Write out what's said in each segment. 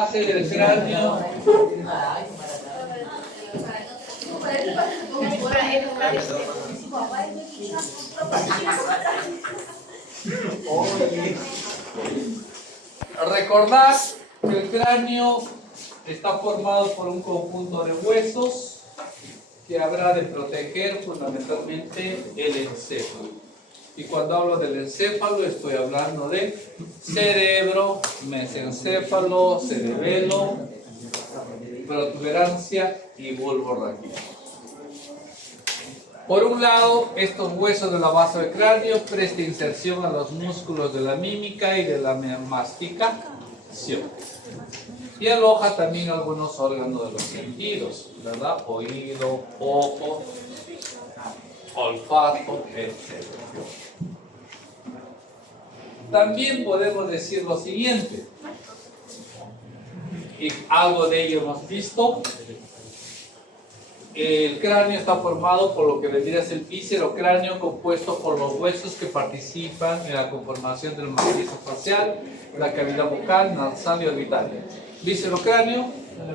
Base del cráneo. Recordar que el cráneo está formado por un conjunto de huesos que habrá de proteger fundamentalmente el encéfalo. Y cuando hablo del encéfalo estoy hablando de cerebro, mesencéfalo, cerebelo, protuberancia y bulbo raquídeo. Por un lado, estos huesos de la base del cráneo prestan inserción a los músculos de la mímica y de la masticación. Y aloja también algunos órganos de los sentidos, ¿verdad? Oído, ojo, olfato, etc. También podemos decir lo siguiente, y algo de ello hemos visto. El cráneo está formado por lo que vendría a ser el viscerocráneo, compuesto por los huesos que participan en la conformación del macizo facial, la cavidad bucal, nasal y orbital. Viscerocráneo,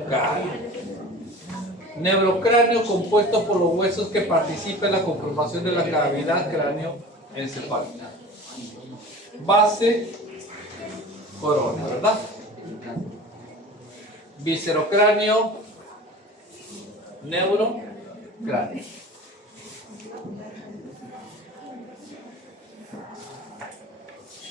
cráneo. Neurocráneo, compuesto por los huesos que participan en la conformación de la cavidad cráneo-encefálica. Base, corona, ¿verdad? Viscerocráneo, neurocráneo.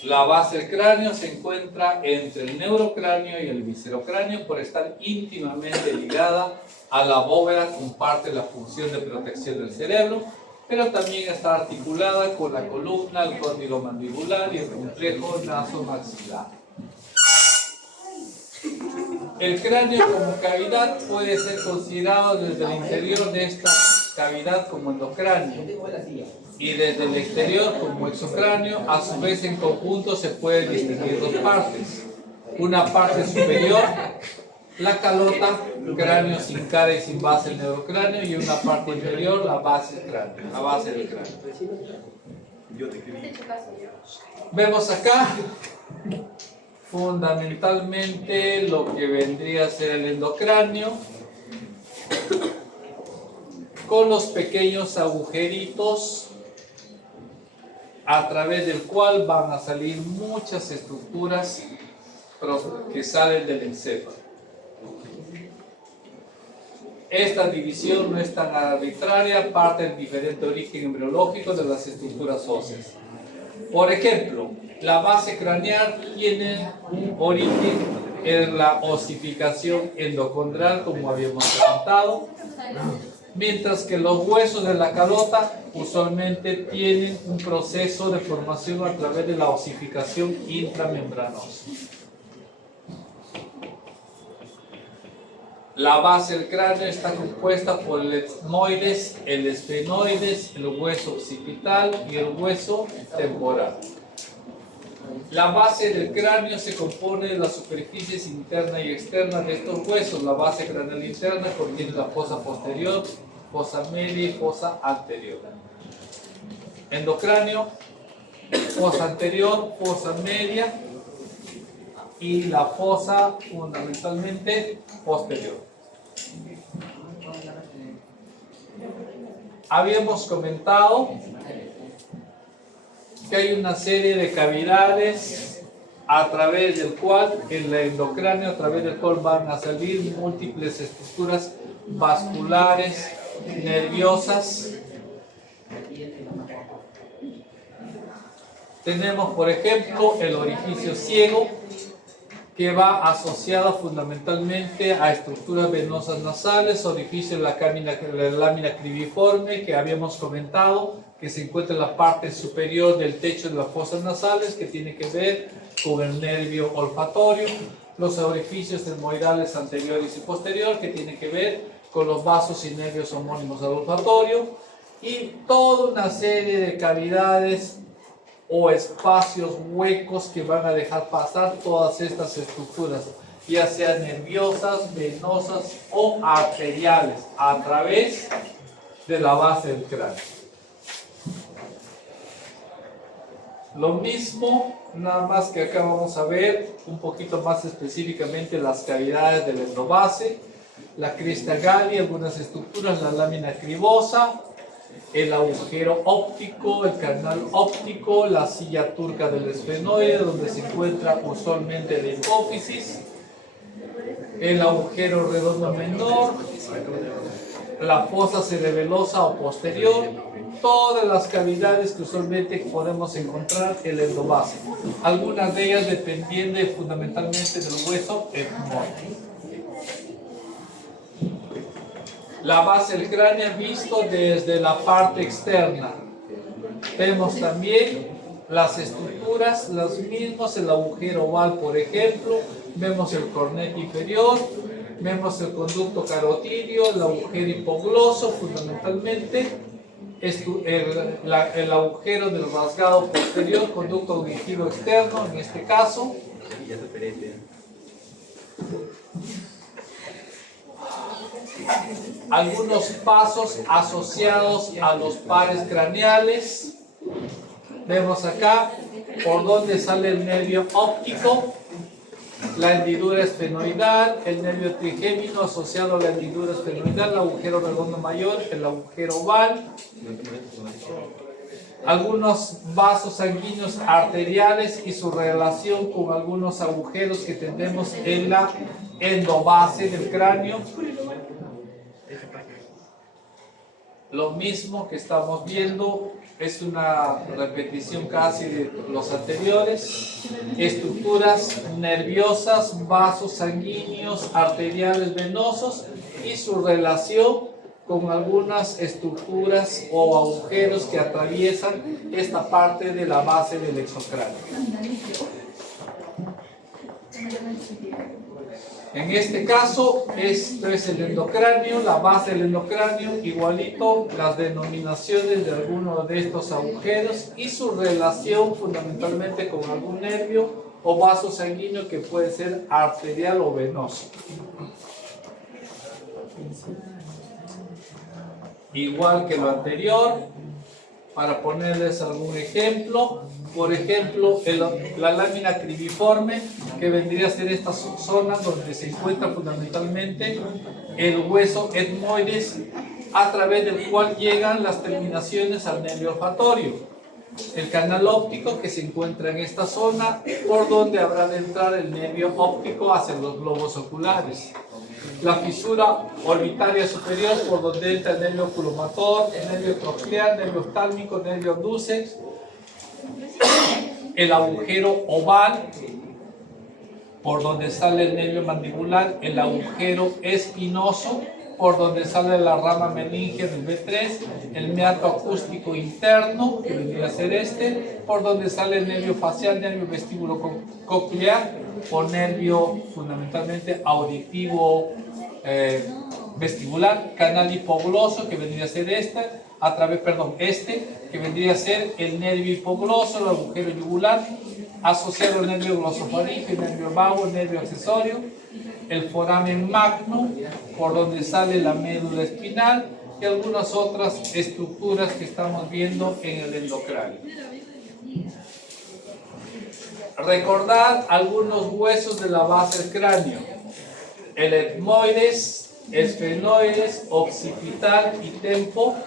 La base del cráneo se encuentra entre el neurocráneo y el viscerocráneo por estar íntimamente ligada a la bóveda, comparte la función de protección del cerebro, pero también está articulada con la columna, el cóndilo mandibular y el complejo nasomaxilar. El cráneo como cavidad puede ser considerado desde el interior de esta cavidad como endocráneo y desde el exterior como exocráneo. A su vez, en conjunto se pueden distinguir dos partes: una parte superior, la calota, cráneo sin cara y sin base del neurocráneo, y una parte inferior, la base del cráneo, la base del cráneo. Vemos acá fundamentalmente lo que vendría a ser el endocráneo, con los pequeños agujeritos a través del cual van a salir muchas estructuras que salen del encéfalo. Esta división no es tan arbitraria, parte del diferente origen embriológico de las estructuras óseas. Por ejemplo, la base craneal tiene un origen en la osificación endocondral, como habíamos comentado, mientras que los huesos de la calota usualmente tienen un proceso de formación a través de la osificación intramembranosa. La base del cráneo está compuesta por el etmoides, el esfenoides, el hueso occipital y el hueso temporal. La base del cráneo se compone de las superficies interna y externa de estos huesos. La base craneal interna contiene la fosa posterior, fosa media y fosa anterior. Endocráneo, fosa anterior, fosa media y la fosa fundamentalmente posterior. Habíamos comentado que hay una serie de cavidades a través del cual, el endocráneo, a través del cual van a salir múltiples estructuras vasculares, nerviosas. Tenemos, por ejemplo, el orificio ciego, que va asociado fundamentalmente a estructuras venosas nasales, orificio de la lámina cribiforme, que habíamos comentado, que se encuentra en la parte superior del techo de las fosas nasales, que tiene que ver con el nervio olfatorio, los orificios etmoidales anteriores y posterior, que tiene que ver con los vasos y nervios homónimos al olfatorio, y toda una serie de cavidades o espacios huecos que van a dejar pasar todas estas estructuras, ya sean nerviosas, venosas o arteriales, a través de la base del cráneo. Lo mismo, nada más que acá vamos a ver un poquito más específicamente las cavidades del endobase, la cresta Galli, algunas estructuras, la lámina cribosa, el agujero óptico, el canal óptico, la silla turca del esfenoide, donde se encuentra usualmente la hipófisis, el agujero redondo menor, la fosa cerebelosa o posterior, todas las cavidades que usualmente podemos encontrar en el endobase. Algunas de ellas dependiendo fundamentalmente del hueso etmoide. La base del cráneo visto desde la parte externa. Vemos también las estructuras, las mismas, el agujero oval, por ejemplo. Vemos el cornete inferior, vemos el conducto carotidio, el agujero hipogloso fundamentalmente, el agujero del rasgado posterior, conducto auditivo externo en este caso. Algunos pasos asociados a los pares craneales. Vemos acá por donde sale el nervio óptico, la hendidura esfenoidal, el nervio trigémino asociado a la hendidura esfenoidal, el agujero redondo mayor, el agujero oval. Algunos vasos sanguíneos arteriales y su relación con algunos agujeros que tenemos en la endobase del cráneo. Lo mismo que estamos viendo, es una repetición casi de los anteriores. Estructuras nerviosas, vasos sanguíneos, arteriales, venosos y su relación con algunas estructuras o agujeros que atraviesan esta parte de la base del exocráneo. En este caso, esto es el endocráneo, la base del endocráneo, igualito las denominaciones de alguno de estos agujeros y su relación fundamentalmente con algún nervio o vaso sanguíneo que puede ser arterial o venoso. Igual que lo anterior, para ponerles algún ejemplo, por ejemplo, la lámina cribiforme, que vendría a ser esta zona donde se encuentra fundamentalmente el hueso etmoides, a través del cual llegan las terminaciones al nervio olfatorio. El canal óptico que se encuentra en esta zona, por donde habrá de entrar el nervio óptico hacia los globos oculares. La fisura orbitaria superior, por donde entra el nervio oculomotor, el nervio troclear, nervio oftálmico, nervio abducens. El agujero oval, por donde sale el nervio mandibular, el agujero espinoso, por donde sale la rama meningea del B3, el meato acústico interno, que vendría a ser este, por donde sale el nervio facial, nervio vestíbulo coclear, o nervio fundamentalmente auditivo vestibular, canal hipogloso, que vendría a ser que vendría a ser el nervio hipogloso, el agujero yugular, asociado al nervio glosofaríngeo, el nervio vago, el nervio accesorio, el foramen magno, por donde sale la médula espinal, y algunas otras estructuras que estamos viendo en el endocráneo. Recordad algunos huesos de la base del cráneo: el etmoides, esfenoides, occipital y temporal.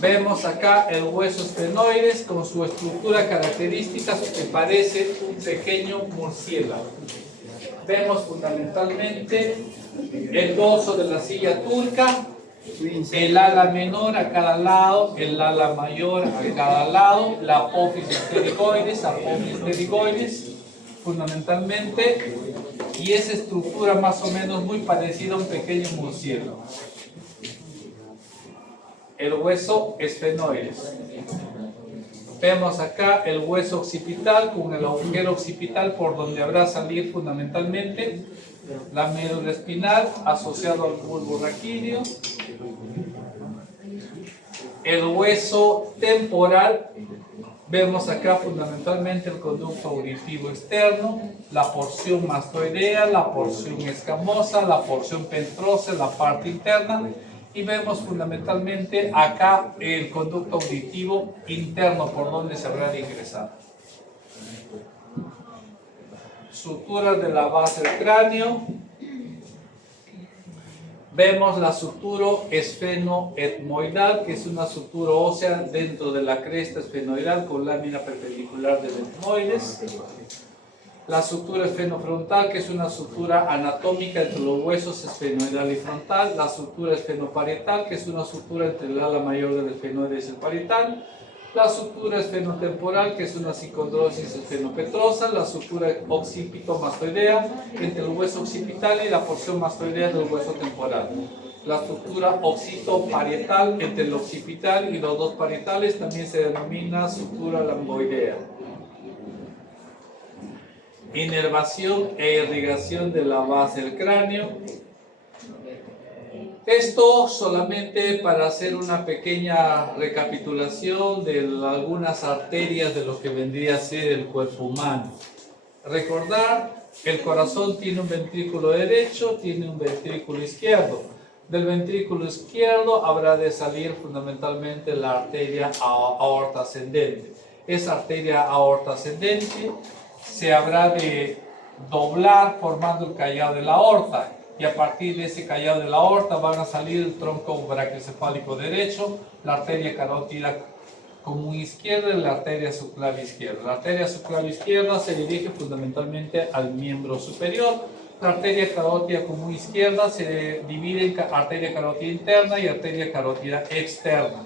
Vemos acá el hueso esfenoides con su estructura característica que parece un pequeño murciélago. Vemos fundamentalmente el dorso de la silla turca, el ala menor a cada lado, el ala mayor a cada lado, la apófisis pterigoides, fundamentalmente, y esa estructura más o menos muy parecida a un pequeño murciélago. El hueso esfenoides. Vemos acá el hueso occipital con el agujero occipital por donde habrá salir fundamentalmente la médula espinal asociado al bulbo raquídeo. El hueso temporal, vemos acá fundamentalmente el conducto auditivo externo, la porción mastoidea, la porción escamosa, la porción pentrosa, la parte interna, Y vemos fundamentalmente acá el conducto auditivo interno por donde se habrá de ingresar. Sutura de la base del cráneo. Vemos la sutura esfenoetmoidal, que es una sutura ósea dentro de la cresta esfenoidal con lámina perpendicular del etmoides. La sutura esfenofrontal, que es una sutura anatómica entre los huesos esfenoidal y frontal. La sutura esfenoparietal, que es una sutura entre el ala mayor del esfenoides y el parietal. La sutura esfenotemporal, que es una psicondrosis esfenopetrosa. La sutura occipito-mastoidea, entre el hueso occipital y la porción mastoidea del hueso temporal. La sutura occitoparietal, entre el occipital y los dos parietales, también se denomina sutura lamboidea. Inervación e irrigación de la base del cráneo. Esto solamente para hacer una pequeña recapitulación de algunas arterias de lo que vendría a ser el cuerpo humano. Recordar, el corazón tiene un ventrículo derecho, tiene un ventrículo izquierdo. Del ventrículo izquierdo habrá de salir fundamentalmente la arteria aorta ascendente. Esa arteria aorta ascendente se habrá de doblar formando el callado de la aorta, y a partir de ese callado de la aorta van a salir el tronco brachiocefálico derecho, la arteria carótida común izquierda y la arteria subclavia izquierda. La arteria subclavia izquierda se dirige fundamentalmente al miembro superior. La arteria carótida común izquierda se divide en arteria carótida interna y arteria carótida externa.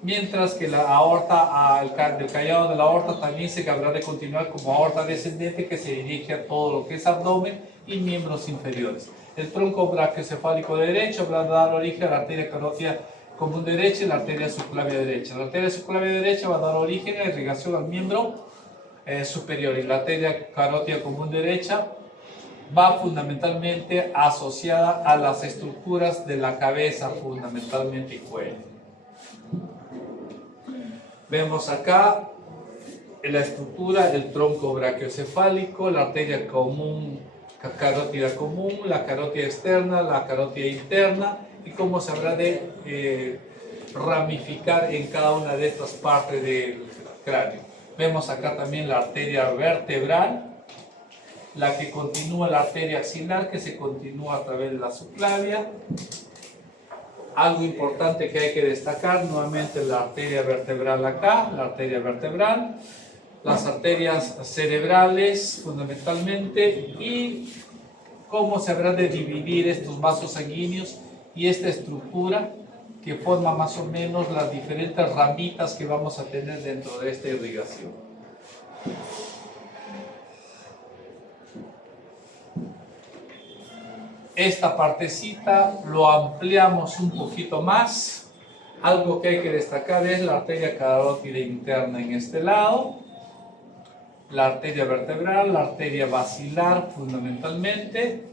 Mientras que la aorta, del callado de la aorta también se habrá de continuar como aorta descendente, que se dirige a todo lo que es abdomen y miembros inferiores. El tronco brachiocefálico derecho habrá de dar origen a la arteria carótida común derecha y la arteria subclavia derecha. La arteria subclavia derecha va a dar origen a irrigación al miembro superior, y la arteria carótida común derecha va fundamentalmente asociada a las estructuras de la cabeza, fundamentalmente y cuello. Vemos acá la estructura, el tronco brachiocefálico, la arteria común, carótida común, la carótida externa, la carótida interna, y cómo se habrá de ramificar en cada una de estas partes del cráneo. Vemos acá también la arteria vertebral, la que continúa la arteria axilar, que se continúa a través de la subclavia. Algo importante que hay que destacar, nuevamente la arteria vertebral acá, la arteria vertebral, las arterias cerebrales fundamentalmente, y cómo se habrá de dividir estos vasos sanguíneos y esta estructura que forma más o menos las diferentes ramitas que vamos a tener dentro de esta irrigación. Esta partecita lo ampliamos un poquito más. Algo que hay que destacar es la arteria carótida interna en este lado, la arteria vertebral, la arteria basilar fundamentalmente.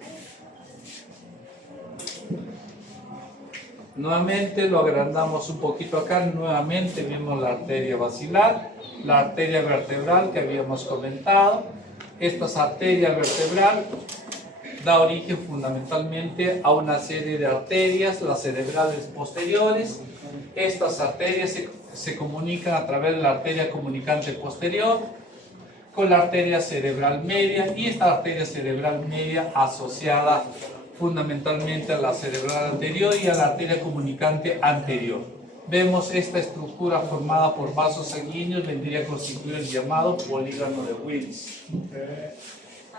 Nuevamente lo agrandamos un poquito acá, nuevamente vemos la arteria basilar, la arteria vertebral que habíamos comentado. Esta arteria vertebral da origen fundamentalmente a una serie de arterias, las cerebrales posteriores. Estas arterias se comunican a través de la arteria comunicante posterior con la arteria cerebral media, y esta arteria cerebral media asociada fundamentalmente a la cerebral anterior y a la arteria comunicante anterior. Vemos esta estructura formada por vasos sanguíneos, vendría a constituir el llamado polígono de Willis.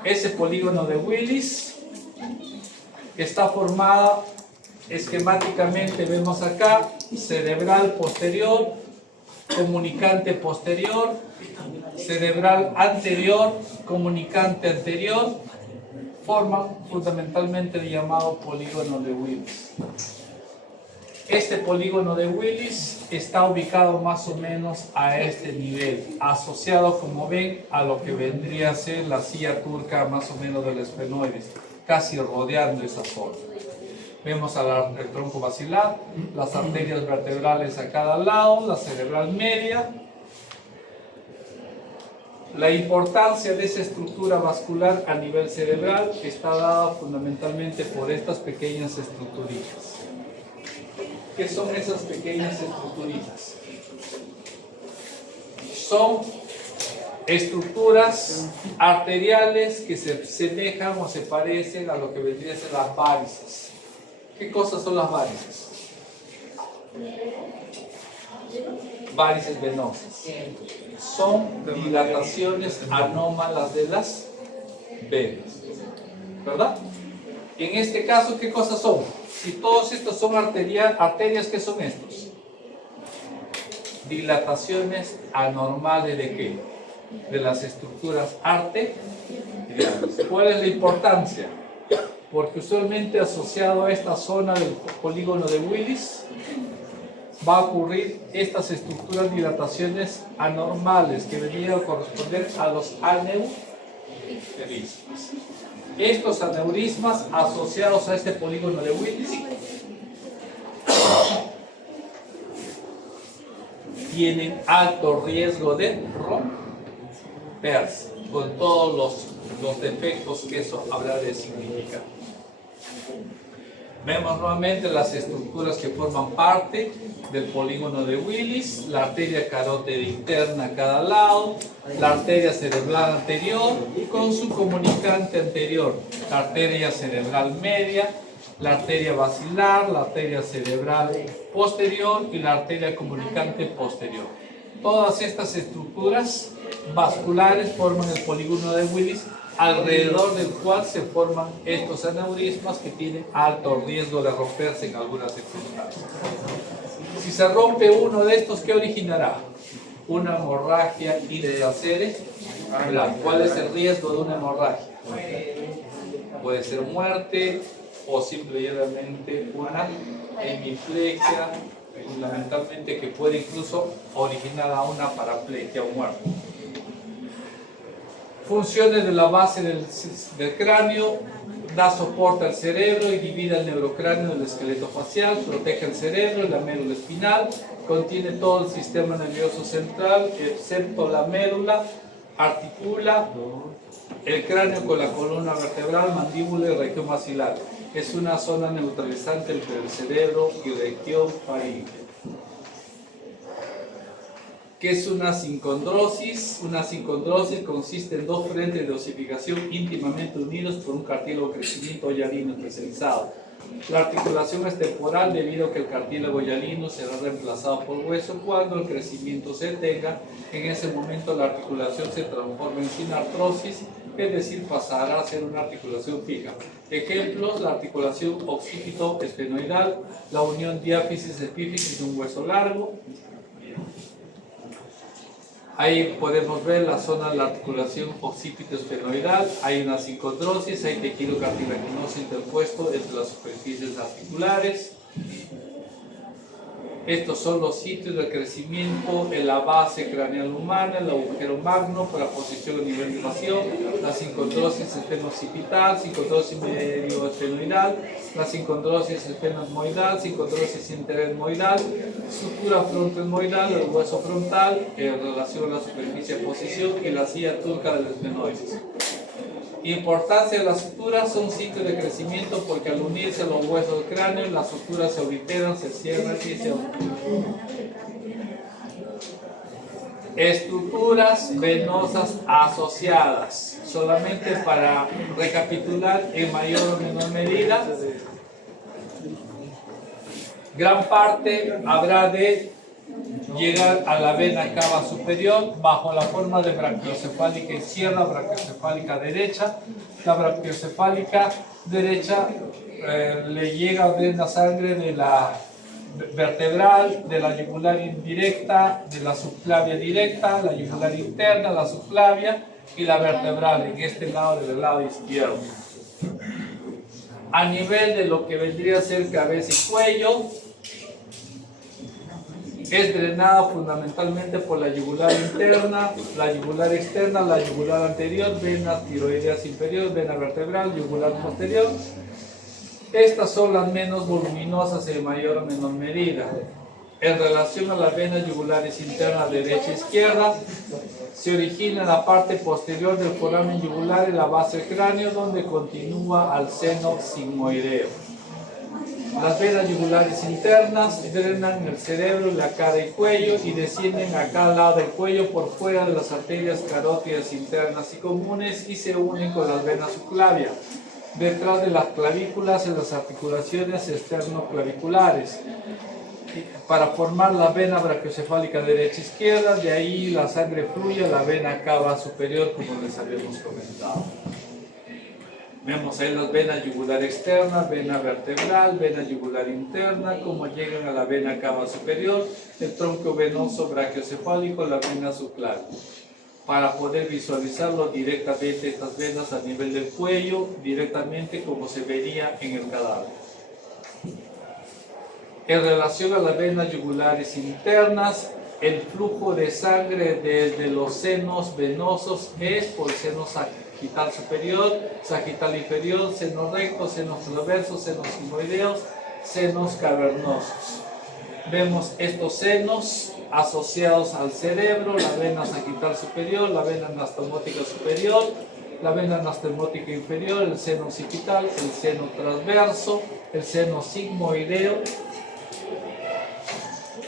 Ese polígono de Willis está formada esquemáticamente, vemos acá, cerebral posterior, comunicante posterior, cerebral anterior, comunicante anterior, forman fundamentalmente el llamado polígono de Willis. Este polígono de Willis está ubicado más o menos a este nivel, asociado, como ven, a lo que vendría a ser la silla turca más o menos del esfenoides, casi rodeando esa zona. Vemos el tronco basilar, las arterias vertebrales a cada lado, la cerebral media. La importancia de esa estructura vascular a nivel cerebral está dada fundamentalmente por estas pequeñas estructuritas. ¿Qué son esas pequeñas estructuritas? Son estructuras arteriales que se semejan o se parecen a lo que vendría a ser las varices. ¿Qué cosas son las varices? Varices venosas. Son dilataciones anómalas de las venas, ¿verdad? En este caso, ¿qué cosas son? Si todos estos son arterias, ¿qué son estos? Dilataciones anormales ¿de qué? De las estructuras arteriales. ¿Cuál es la importancia? Porque usualmente asociado a esta zona del polígono de Willis va a ocurrir estas estructuras dilataciones anormales que vendrían a corresponder a los aneurismas. Estos aneurismas asociados a este polígono de Willis tienen alto riesgo de romperse, con todos los defectos que eso habrá de significar. Vemos nuevamente las estructuras que forman parte del polígono de Willis, la arteria carótida interna a cada lado, la arteria cerebral anterior con su comunicante anterior, la arteria cerebral media, la arteria basilar, la arteria cerebral posterior y la arteria comunicante posterior. Todas estas estructuras vasculares forman el polígono de Willis, alrededor del cual se forman estos aneurismas que tienen alto riesgo de romperse en algunas circunstancias. Si se rompe uno de estos, ¿qué originará? Una hemorragia intracerebral. ¿Cuál es el riesgo de una hemorragia? Puede ser muerte o simplemente una hemiplegia, fundamentalmente que puede incluso originar a una paraplegia o muerte. Funciones de la base del cráneo: da soporte al cerebro y divide el neurocráneo del esqueleto facial, protege el cerebro y la médula espinal, contiene todo el sistema nervioso central, excepto la médula, articula el cráneo con la columna vertebral, mandíbula y región maxilar. Es una zona neutralizante entre el cerebro y región faríngea. ¿Qué es una sincondrosis? Una sincondrosis consiste en dos frentes de osificación íntimamente unidos por un cartílago de crecimiento hialino especializado. La articulación es temporal debido a que el cartílago hialino será reemplazado por hueso cuando el crecimiento se detenga. En ese momento la articulación se transforma en sinartrosis, es decir, pasará a ser una articulación fija. Ejemplos: la articulación occipito-esfenoidal, la unión diáfisis-epífisis de un hueso largo. Ahí podemos ver la zona de la articulación occipito-esfenoidal. Hay una sincondrosis, hay tejido cartilaginoso interpuesto entre las superficies articulares. Estos son los sitios de crecimiento en la base craneal humana, el agujero magno para posición a nivel de invasión, la sincondrosis esfeno-occipital, sincondrosis medio-esfenoidal, la sincondrosis esfenoetmoidal, sincondrosis interetmoidal, sutura frontoetmoidal, el hueso frontal en relación a la superficie de posición y la silla turca del esfenoides. Importancia de las suturas: son sitios de crecimiento porque al unirse a los huesos del cráneo, las suturas se obliteran, se cierran y se estructuras venosas asociadas. Solamente para recapitular en mayor o menor medida, gran parte habrá de llegar a la vena cava superior bajo la forma de brachiocefálica izquierda, brachiocefálica derecha. La brachiocefálica derecha le llega vena sangre de la vertebral, de la yugular indirecta, de la subclavia directa, la yugular interna, la subclavia y la vertebral en este lado del lado izquierdo. A nivel de lo que vendría a ser cabeza y cuello, es drenada fundamentalmente por la yugular interna, la yugular externa, la yugular anterior, venas tiroideas inferior, vena vertebral, yugular posterior. Estas son las menos voluminosas en mayor o menor medida. En relación a las venas yugulares internas derecha e izquierda, se origina en la parte posterior del foramen yugular en la base del cráneo, donde continúa al seno sigmoideo. Las venas yugulares internas drenan el cerebro, la cara y cuello y descienden a cada lado del cuello por fuera de las arterias carótidas internas y comunes y se unen con las venas subclavias, detrás de las clavículas en las articulaciones externoclaviculares, para formar la vena brachiocefálica derecha e izquierda. De ahí la sangre fluye a la vena cava superior, como les habíamos comentado. Vemos ahí las venas yugular externa, vena vertebral, vena yugular interna, cómo llegan a la vena cava superior, el tronco venoso brachiocefálico, la vena subclavia. Para poder visualizarlo directamente estas venas a nivel del cuello, directamente como se vería en el cadáver. En relación a las venas yugulares internas, el flujo de sangre desde los senos venosos es por el seno sagital superior, sagital inferior, seno recto, senos transversos, senos sigmoideos, senos cavernosos. Vemos estos senos asociados al cerebro, la vena sagital superior, la vena anastomótica superior, la vena anastomótica inferior, el seno occipital, el seno transverso, el seno sigmoideo,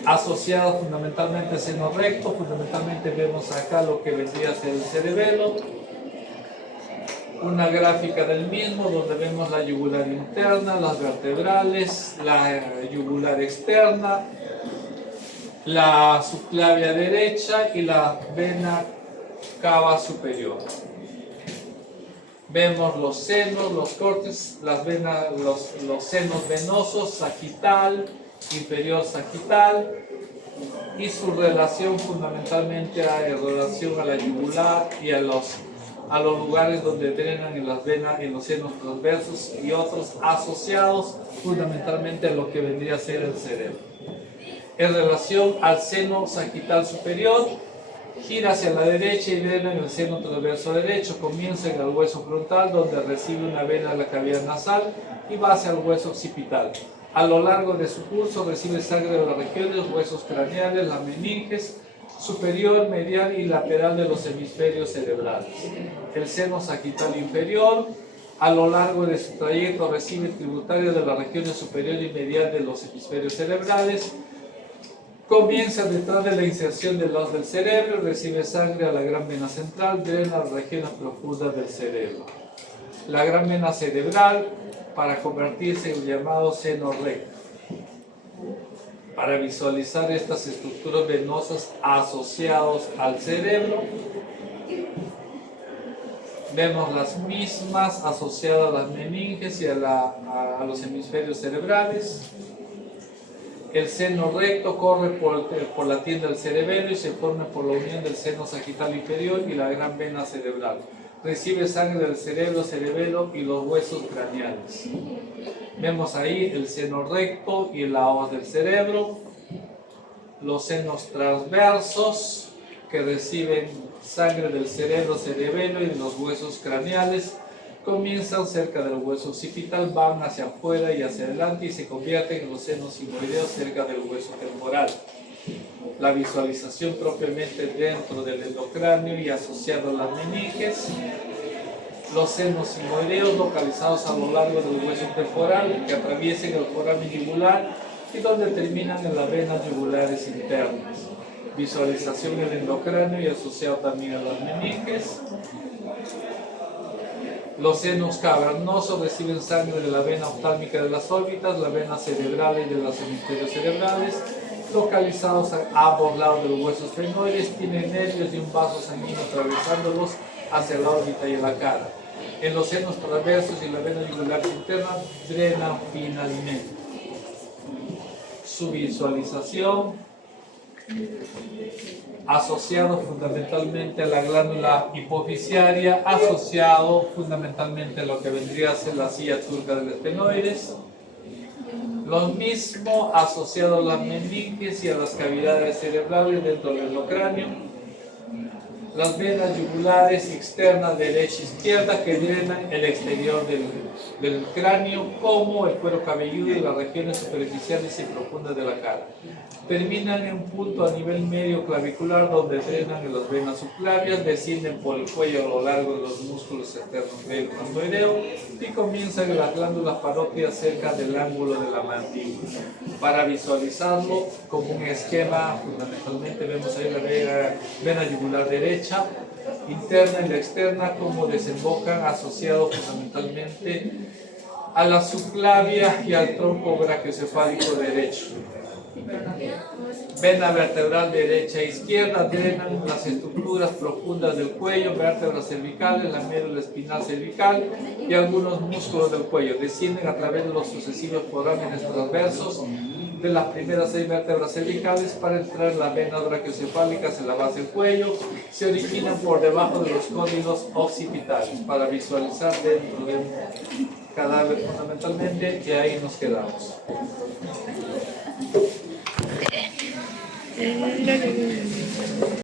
asociado fundamentalmente al seno recto. Fundamentalmente vemos acá lo que vendría a ser el cerebelo, una gráfica del mismo donde vemos la yugular interna, las vertebrales, la yugular externa, la subclavia derecha y la vena cava superior. Vemos los senos, los cortes, las venas, los senos venosos, sagital, inferior sagital, y su relación fundamentalmente en relación a la yugular y a los lugares donde drenan en las venas, en los senos transversos, y otros asociados fundamentalmente a lo que vendría a ser el cerebro. En relación al seno sagital superior, gira hacia la derecha y drena en el seno transverso derecho, comienza en el hueso frontal donde recibe una vena de la cavidad nasal y va hacia el hueso occipital. A lo largo de su curso recibe sangre de las regiones, los huesos craneales, las meninges, superior, medial y lateral de los hemisferios cerebrales. El seno sagital inferior, a lo largo de su trayecto, recibe tributarios de las regiones superior y medial de los hemisferios cerebrales. Comienza detrás de la inserción del los del cerebro, recibe sangre a la gran vena central, drena las regiones profundas del cerebro. La gran vena cerebral, para convertirse en el llamado seno recto. Para visualizar estas estructuras venosas asociadas al cerebro, vemos las mismas asociadas a las meninges y a los hemisferios cerebrales. El seno recto corre por la tienda del cerebelo y se forma por la unión del seno sagital inferior y la gran vena cerebral. Recibe sangre del cerebelo y los huesos craneales. Vemos ahí el seno recto y la hoz del cerebro, los senos transversos que reciben sangre del cerebelo y de los huesos craneales. Comienzan cerca del hueso occipital, van hacia afuera y hacia adelante y se convierten en los senos sigmoideos cerca del hueso temporal. La visualización propiamente dentro del endocráneo y asociado a las meninges. Los senos sigmoideos localizados a lo largo del hueso temporal que atraviesan el foramen yugular y donde terminan en las venas yugulares internas. Visualización en el endocráneo y asociado también a las meninges. Los senos cavernosos reciben sangre de la vena oftálmica de las órbitas, la vena cerebral y de los hemisferios cerebrales, localizados a ambos lados de los huesos fenoides, tienen nervios y un vaso sanguíneo atravesándolos hacia la órbita y la cara. En los senos transversos y la vena yugular interna drenan finalmente. Su visualización asociado fundamentalmente a la glándula hipofisiaria, asociado fundamentalmente a lo que vendría a ser la silla turca del esfenoides. Lo mismo asociado a las meninges y a las cavidades cerebrales dentro del endocráneo. las venas yugulares externas derecha e izquierda que drenan el exterior del cráneo, como el cuero cabelludo y las regiones superficiales y profundas de la cara. Terminan en un punto a nivel medio clavicular donde drenan en las venas subclavias, descienden por el cuello a lo largo de los músculos externos del mastoideo y comienzan en las glándulas parótidas cerca del ángulo de la mandíbula. Para visualizarlo como un esquema, fundamentalmente vemos ahí la vena yugular derecha, interna y la externa, como desembocan asociado fundamentalmente a la subclavia y al tronco brachiocefálico derecho. Vena vertebral derecha e izquierda drenan las estructuras profundas del cuello, vértebras cervicales, la médula espinal cervical y algunos músculos del cuello. Descienden a través de los sucesivos forámenes transversos de las primeras 6 vértebras cervicales para entrar en las venas brachiocefálicas en la base del cuello. Se originan por debajo de los cóndilos occipitales. Para visualizar dentro del cadáver fundamentalmente, y ahí nos quedamos.